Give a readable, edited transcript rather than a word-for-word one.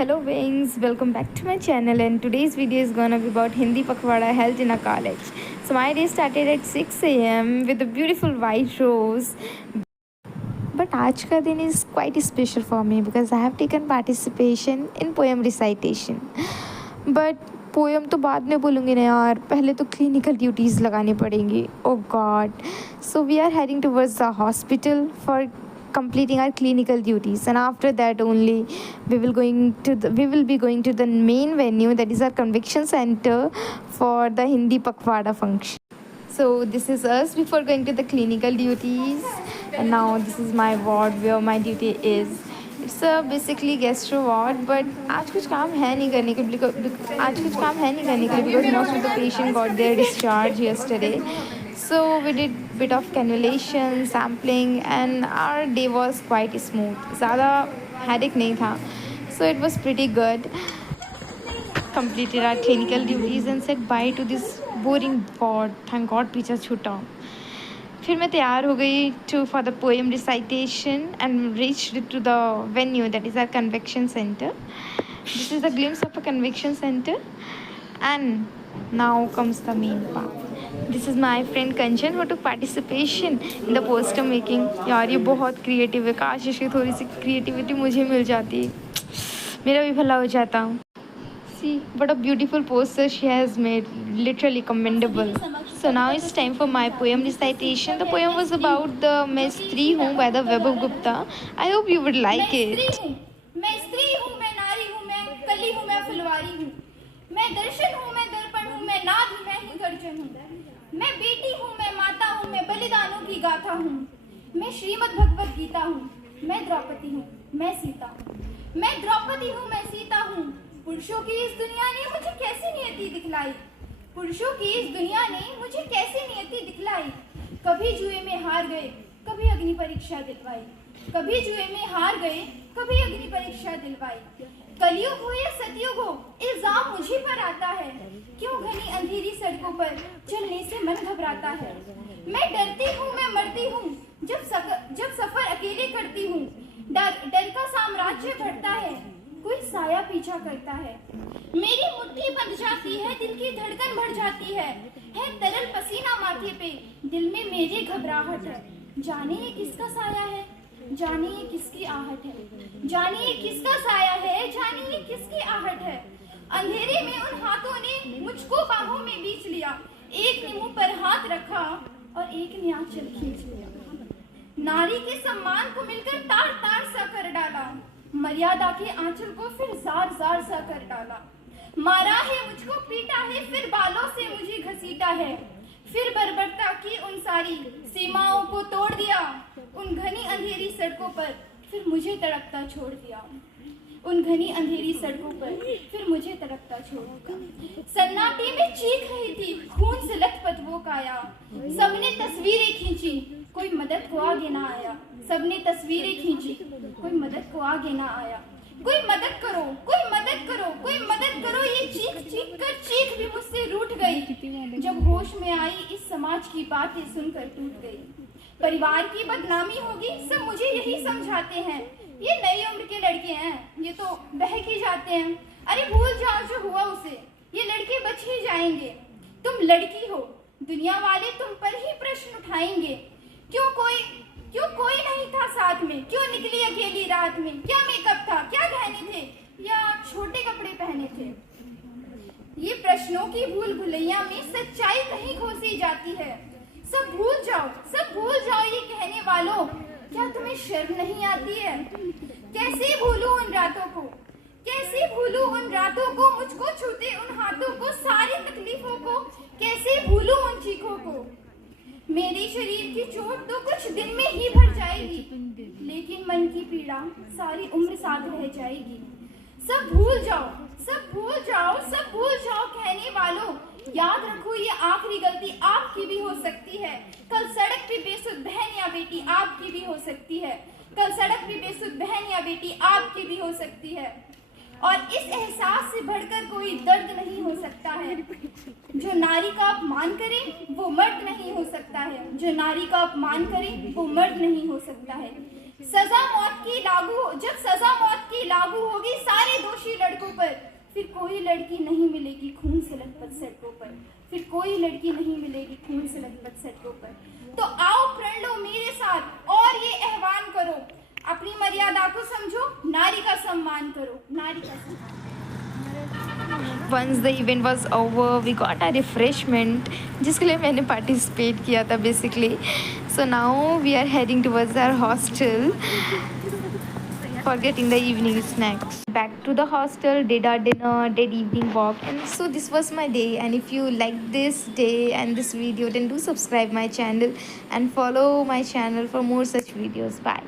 Hello Wings, welcome back to my channel, and today's video is gonna be about Hindi Pakhwada held in a college. So my day started at 6 a.m. with a beautiful white rose. But आज का दिन is quite special for me because I have taken participation in poem recitation. But poem तो बाद में बोलूँगी ना यार, पहले तो क्लिनिकल ड्यूटीज़ लगानी पड़ेंगी. Oh God. So we are heading towards the hospital for completing our clinical duties, and after that only we will be going to the main venue, that is our convention center, for the Hindi Pakhwada function. So this is us before going to the clinical duties, and now this is my ward where my duty is. It's basically gastro ward, but आज कुछ काम है नहीं करने के लिए because most of the patient got their discharge yesterday. So we did bit of cannulation, sampling, and our day was quite smooth. ज़्यादा headache नहीं था, so it was pretty good. Completed our clinical duties and said bye to this boring ward. Thank God पीछा छूटा. फिर मैं तैयार हो गई for the poem recitation and reached to the venue, that is our convention center. This is a glimpse of a convention center, and now comes the main part. This is my friend Kanchan who took participation in the poster making. यार ये बहुत creative है, काश इसकी थोड़ी सी creativity मुझे मिल जाती, मेरा भी भला हो जाता. See what a beautiful poster she has made, literally commendable. So now it's time for my poem recitation. The poem was about the मैं स्त्री हूँ by the Vaibhav Gupta. I hope you would like it. मैं स्त्री हूँ, मैं नारी हूँ, मैं कली हूँ, मैं फुलवारी हूँ, मैं दर्शन हूँ, मैं दर्पण हूँ, मैं नाद हूँ, मैं ही गर्जन हूँ, मैं बेटी हूँ, मैं माता हूँ, मैं बलिदानों की गाथा हूँ, मैं श्रीमद् भगवत गीता हूँ, मैं द्रौपदी हूँ, मैं सीता हूँ, मैं द्रौपदी हूँ, मैं सीता हूँ. पुरुषों की इस दुनिया ने मुझे कैसी नियति दिखलाई, पुरुषों की इस दुनिया ने मुझे कैसी नियति दिखलाई. कभी जुए में हार गए, कभी अग्नि परीक्षा दिलवाई, कभी जुए में हार गए, कभी अग्नि परीक्षा दिलवाई. कलयुग हो या सतयुग हो, इल्जाम मुझे पर आता है. क्यों घनी अंधेरी सड़कों पर चलने से मन घबराता है. मैं डरती हूँ, मैं मरती हूँ, जब सफर अकेले करती हूँ. डर का साम्राज्य बढ़ता है, कोई साया पीछा करता है. मेरी मुट्ठी बंध जाती है, दिल की धड़कन बढ़ जाती है तरल पसीना माथे पे, दिल में मेरे घबराहट है. जाने ये किसका साया है, जाने ये किसकी आहट है, जाने ये किसका साया है, जाने ये किसकी आहट है. अंधेरे में उन हाथों ने मुझको बाहों में बीच लिया, एक ने मुंह पर हाथ रखा और एक ने आंचल खींच लिया. नारी के सम्मान को मिलकर तार तार सा कर डाला, मर्यादा के आंचल को फिर जार जार सा कर डाला. मारा है मुझको, पीटा है, फिर बालों से मुझे घसीटा है, फिर बर्बरता की उन सारी सीमाओं को तोड़ दिया. उन घनी अंधेरी सड़कों पर फिर मुझे तड़पता छोड़ दिया, उन घनी अंधेरी सड़कों पर फिर मुझे तड़पता छोड़ दिया. सन्नाटे में चीख रही थी, खून से लथपथ वो काया. सबने तस्वीरें खींची, कोई मदद को आगे ना आया. सबने तस्वीरें खींची, कोई मदद को आगे ना आया. कोई मदद करो, कोई मदद करो, कोई मदद करो, ये चीख भी मुझसे रूठ गई. जब होश में आई इस समाज की बातें सुनकर टूट गई. परिवार की बदनामी होगी, सब मुझे यही समझाते हैं. ये नई उम्र के लड़के हैं, ये तो बहक ही जाते हैं. अरे भूल जाओ जो हुआ उसे, ये लड़के बच ही जाएंगे. तुम लड़की हो, दुनिया वाले तुम पर ही प्रश्न उठाएंगे. क्यों कोई नहीं था साथ में, क्यों निकली अकेली रात में. क्या मेकअप था, क्या गहने थे, या छोटे कपड़े पहने थे. ये प्रश्नों की भूल भुलैया में सच्चाई कहीं खोसी जाती है. सब भूल जाओ ये कहने वालों, क्या तुम्हें शर्म नहीं आती है. कैसे भूलूं उन रातों को, कैसे भूलूं उन रातों को, मुझको छूते उन हाथों को, सारी तकलीफों को. कैसे भूलूं उन चीखों को. मेरे शरीर की चोट तो कुछ दिन में ही भर जाएगी, लेकिन मन की पीड़ा सारी उम्र साथ रह जाएगी. सब भूल जाओ कहने वालों, याद रखो ये आखिरी गलती आपकी भी हो सकती है. कल सड़क पे बेसुध बहन या बेटी आपकी भी हो सकती है. कल सड़क पे बेसुध बहन या बेटी आपकी भी हो सकती है. और इस एहसास से बढ़कर कोई दर्द नहीं हो सकता है. जो नारी का अपमान करे वो मर्द नहीं हो सकता है. जो नारी का अपमान करे वो मर्द नहीं हो सकता है. जब सजा मौत की लागू होगी, सारे दोषी पर, फिर कोई लड़की नहीं मिलेगी खून से लथपथ सड़कों पर, फिर कोई लड़की नहीं मिलेगी खून से लथपथ सड़कों पर। तो आओ प्रण लो मेरे साथ और ये आह्वान करो, अपनी मर्यादा को समझो, नारी का सम्मान करो, नारी का सम्मान। Once the event was over, we got a refreshment जिसके लिए मैंने participate किया था basically. So now we are heading towards our hostel for getting the evening snacks. Back to the hostel, did our dinner, did evening walk, and so this was my day. And if you like this day and this video, then do subscribe my channel and follow my channel for more such videos. Bye.